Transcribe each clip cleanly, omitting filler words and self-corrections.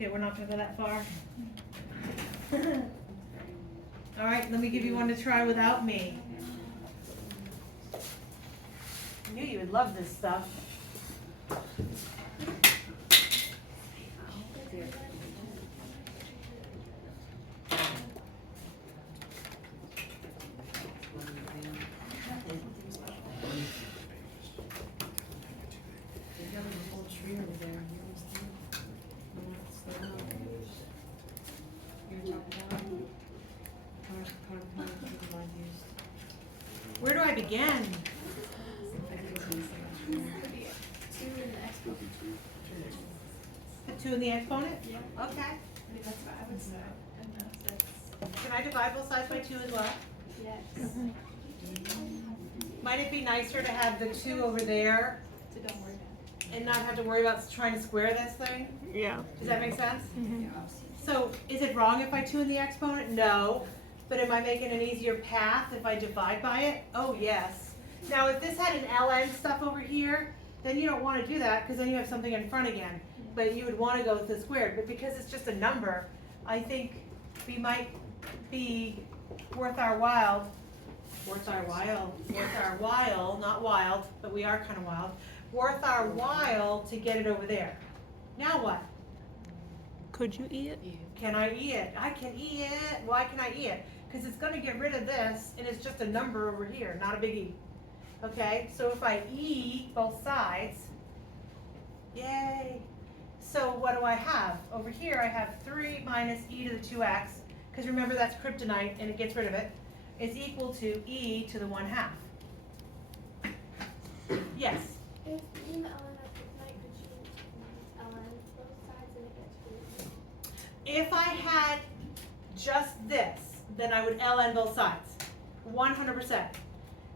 Okay, we're not gonna go that far. All right, let me give you one to try without me. I knew you would love this stuff. Where do I begin? The 2 in the exponent? Yeah. Okay. I mean, that's what I would say. Can I divide both sides by 2 as well? Yes. Might it be nicer to have the 2 over there So don't worry about and not have to worry about trying to square this thing? Yeah. Does that make sense? Mm-hmm. it. So is it wrong if I 2 in the exponent? No. But am I making an easier path if I divide by it? Oh, yes. Now, if this had an ln stuff over here, then you don't want to do that because then you have something in front again. But you would want to go with the squared. But because it's just a number, I think we might be worth our while, not wild, but we are kind of wild, worth our while to get it over there. Now what? Could you eat it? Can I eat it? I can eat it. Why can I eat it? Because it's going to get rid of this, and it's just a number over here, not a big E. Okay, so if I E both sides, yay. So what do I have? Over here I have 3 minus e to the 2x, because remember that's kryptonite, and it gets rid of it, is equal to e to the 1/2. Yes? If you ln of kryptonite, could you ln both sides and it gets rid of it? If I had just this, then I would ln both sides, 100%.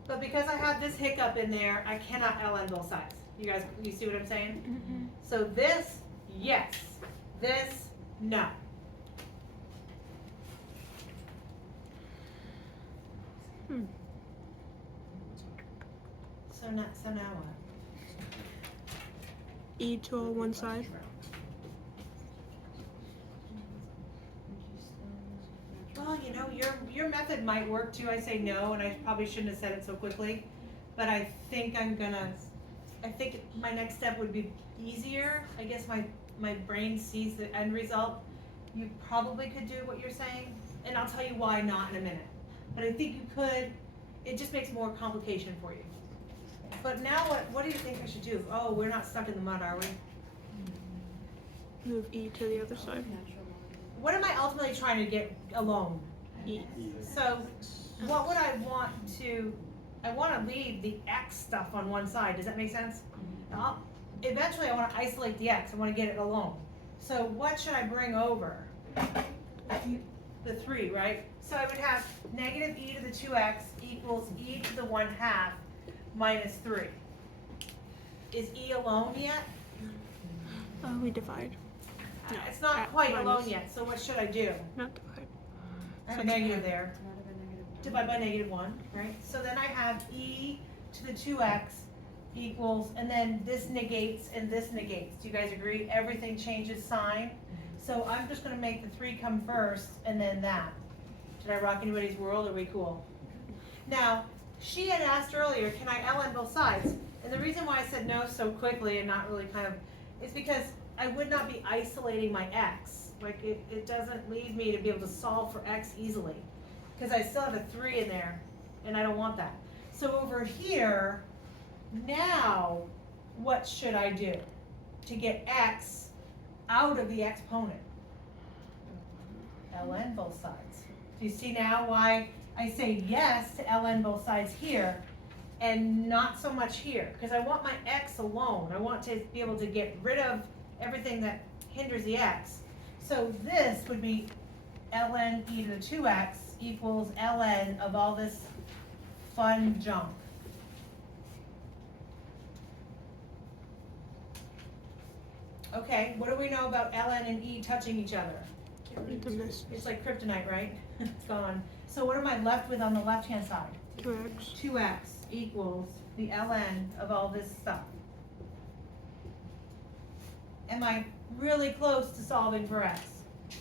But because I have this hiccup in there, I cannot ln both sides. You guys, you see what I'm saying? Mm-hmm. So this, yes. This, no. So now what? E to all one side. Well, you know, your method might work too. I say no, and I probably shouldn't have said it so quickly. But I think I think my next step would be easier. I guess my brain sees the end result. You probably could do what you're saying, and I'll tell you why not in a minute. But I think you could. It just makes more complication for you. But now what do you think I should do? Oh, we're not stuck in the mud, are we? Move E to the other side. What am I ultimately trying to get alone? E. So what would I want to, I want to leave the x stuff on one side. Does that make sense? Eventually I want to isolate the x. I want to get it alone. So what should I bring over? The 3, right? So I would have negative e to the 2x equals e to the 1/2 minus 3. Is e alone yet? We divide. No, It's not at quite minus. alone yet, so what should I do? Not divide. I have a negative there. Divide by -1, right? So then I have e to the 2x equals, and then this negates and this negates. Do you guys agree? Everything changes sign. So I'm just going to make the 3 come first, and then that. Did I rock anybody's world? Are we cool? Now, she had asked earlier, can I ln both sides? And the reason why I said no so quickly and not really kind of, is because I would not be isolating my x. Like it doesn't lead me to be able to solve for x easily. Because I still have a 3 in there, and I don't want that. So over here, now, what should I do to get x out of the exponent? ln both sides. Do you see now why I say yes to ln both sides here and not so much here? Because I want my x alone. I want to be able to get rid of everything that hinders the x. So this would be ln e to the 2x equals ln of all this fun junk. Okay, what do we know about ln and e touching each other? It's like kryptonite, right? It's gone. So what am I left with on the left-hand side? 2x. 2x equals the ln of all this stuff. am I really close to solving for x?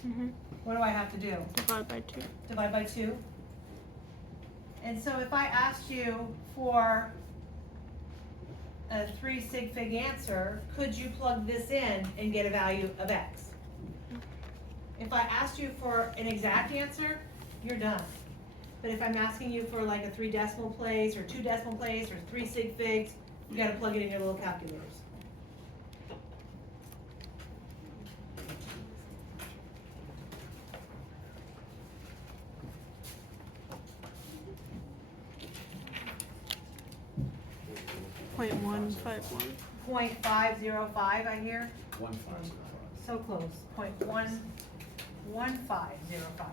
Mm-hmm. What do I have to do? Divide by 2. Divide by 2. And so if I asked you for a 3 sig fig answer, could you plug this in and get a value of x? If I asked you for an exact answer, you're done. But if I'm asking you for like a 3 decimal place or 2 decimal place or 3 sig figs, you gotta plug it in your little calculators. .151. 0.505 I hear. 1505. So close. 0.11505.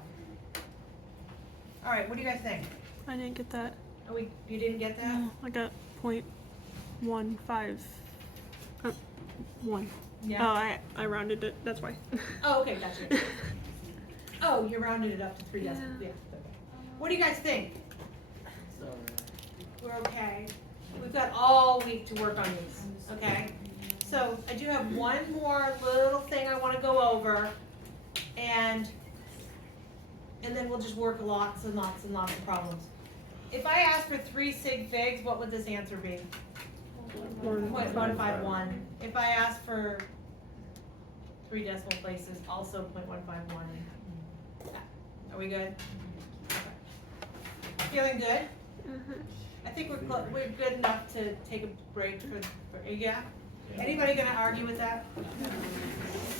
All right, what do you guys think? I didn't get that. Oh, you didn't get that? No, I got .15. 1. Yeah. Oh, I rounded it. That's why. Oh, okay, gotcha. Oh, you rounded it up to 3 decimals. Yeah. Yeah. Okay. What do you guys think? We're okay. We've got all week to work on these. Okay. So I do have one more little thing I want to go over, and then we'll just work lots and lots and lots of problems. If I asked for 3 sig figs, what would this answer be? 0.151. If I asked for 3 decimal places, also 0.151. Are we good? Okay. Feeling good? Mm-hmm. I think we're good enough to take a break for yeah? Anybody gonna argue with that?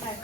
Okay.